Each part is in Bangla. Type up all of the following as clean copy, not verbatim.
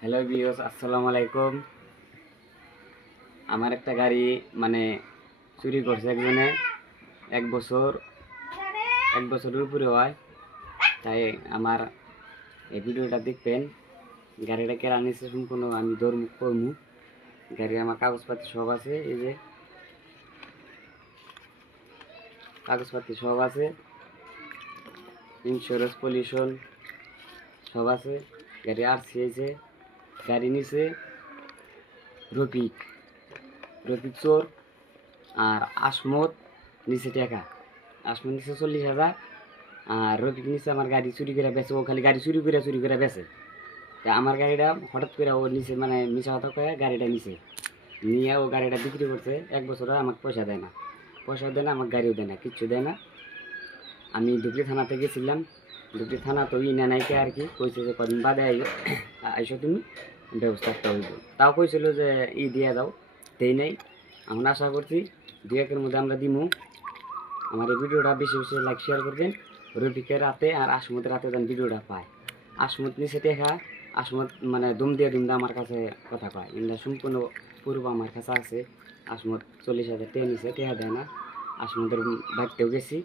হ্যালো ভিউয়ার্স, আসসালামু আলাইকুম। আমার একটা গাড়ি মানে চুরি করছে একজনে। এক বছর এক বছরের উপরে হয়। তাই আমার এই ভিডিওটা দেখবেন। গাড়িটা কেরা নিচ্ছে সম্পূর্ণ আমি ধর্ম করমু। গাড়ি আমার কাগজপাতি সব আছে, এই যে কাগজপাতি সব আছে, ইন্স্যুরেন্স পলিউশন সব আছে। গাড়ি আরসি আছে। গাড়ি নিছে রফিক রফিক চোর। আর আসমত নিচে টাকা, আসমত নিচে 40,000। আর রফিক নিচে আমার গাড়ি চুরি করে বেছে। ও খালি গাড়ি চুরি করে বেছে। তা আমার গাড়িটা হঠাৎ করে ও নিচে মানে মিশা কথা কয়ে গাড়িটা নিচে নিয়ে ও গাড়িটা বিক্রি করছে। এক বছর আমাকে পয়সা দেয় না, আমাকে গাড়িও দেয় না, কিচ্ছু দেয় না। আমি ধুবড়ি থানাতে গেছিলাম। ধুবড়ি থানা তো ই নাইকে আর কি কইছে যে কদিন বাদে আইসো তুমি, ব্যবস্থা একটা হইব। তাও কইছিল যে ই দিয়ে দাও, দেই নাই। আমরা আশা করছি 2-1 মধ্যে আমরা দিমু। আমার এই ভিডিওটা বেশি বেশি লাইক শেয়ার করবেন। রফিকের রাতে আর আসমতের রাতে যেন ভিডিওটা পায়। আসমত নিচে দেখা, আসমত মানে দম দিয়ে আমার কাছে কথা কয়। এটা সম্পূর্ণ পূর্ব আমার কাছে আছে। আসমত 40,000 টাকা নিচে টাকা দেয় না। আসমতের বাড়িতেও গেছি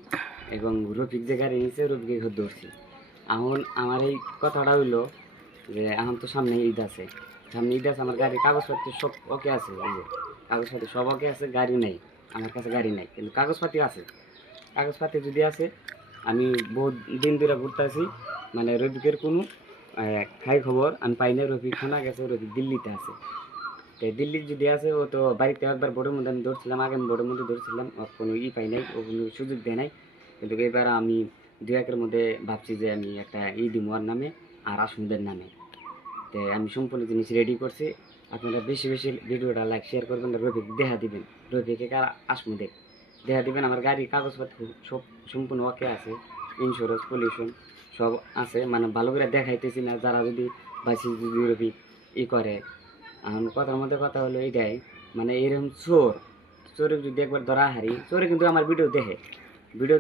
এবং রফিক যে গাড়ি নিচে রফিকে ঘর ধরছি। এখন আমার এই কথাটা হইলো যে এখন তো সামনে ঈদ আছে, আমার গাড়ির কাগজপত্র সব ওকে আছে। এই যে কাগজপাতি সব ওকে আছে, গাড়ি নেই আমার কাছে, গাড়ি নাই কিন্তু কাগজপাতি আছে। কাগজপাতি যদি আছে, আমি বহুত দিন ধরে ঘুরতে আছি, মানে রফিকের কোনো খাই খবর আমি পাই না। রফিক শোনা গেছে রফিক দিল্লিতে আছে। তো দিল্লির যদি আছে, ও তো বাড়িতে একবার বোর্ডের মধ্যে আমি ধরছিলাম, আগে আমি বোর্ডের মধ্যে ধরছিলাম, ওর কোনো ই পাই নাই, ও কোনো সুযোগ দেয় নাই। কিন্তু এবার আমি 2-1 মধ্যে ভাবছি যে আমি একটা ই দিব ওর নামে আর আসমুদের নামে। তো আমি সম্পূর্ণ জিনিস রেডি করছি। আপনারা বেশি বেশি ভিডিওটা লাইক শেয়ার করবেন, রফিক দেখা দিবেন, রফিকে কার আসমুদে দেখা দিবেন। আমার গাড়ির কাগজপত্র সব সম্পূর্ণ ওকে আছে, ইন্স্যুরেন্স পলিউশন সব আছে। মানে ভালো করে দেখাইতেছি না, যারা যদি বাসি যদি রফিক ই করে। এখন কথার মধ্যে কথা হলো এইটাই, মানে এরকম চোরে যদি একবার ধরা হারি, চোরে কিন্তু আমার ভিডিও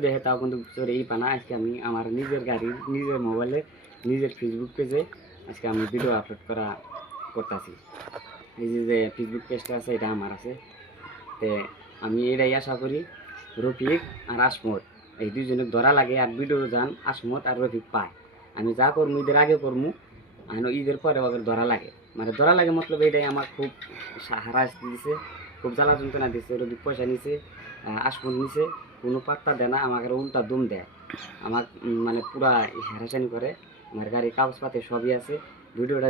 দেখে তাও কিন্তু চোরে ই পানা। আজকে আমি আমার নিজের গাড়ির নিজের মোবাইলে নিজের ফেসবুক পেজে আজকে আমি ভিডিও আপলোড করতেছি। এই যে ফেসবুক পেজটা আছে এটা আমার আছে। তে আমি এটাই আশা করি রফিক আর আসমত এই দুজনে ধরা লাগে আর ভিডিও যান আসমত আর রফিক পায়। আমি যা করবো ঈদের আগে করবো, আর ঈদের পরে ওদের ধরা লাগে। মানে ধরা লাগে মতলব এটাই আমার খুব হারাশাস্তি দিছে, খুব জ্বালা যন্ত্রণা দিছে। রফিক পয়সা নিছে, আসমত নিছে, কোনো পাত্তা দেয় না, আমাকে উল্টা দম দেয়। আমার মানে পুরা হ্যারাসানি করে। আমার গাড়ির কাগজপাতি সবই আছে। ভিডিওটা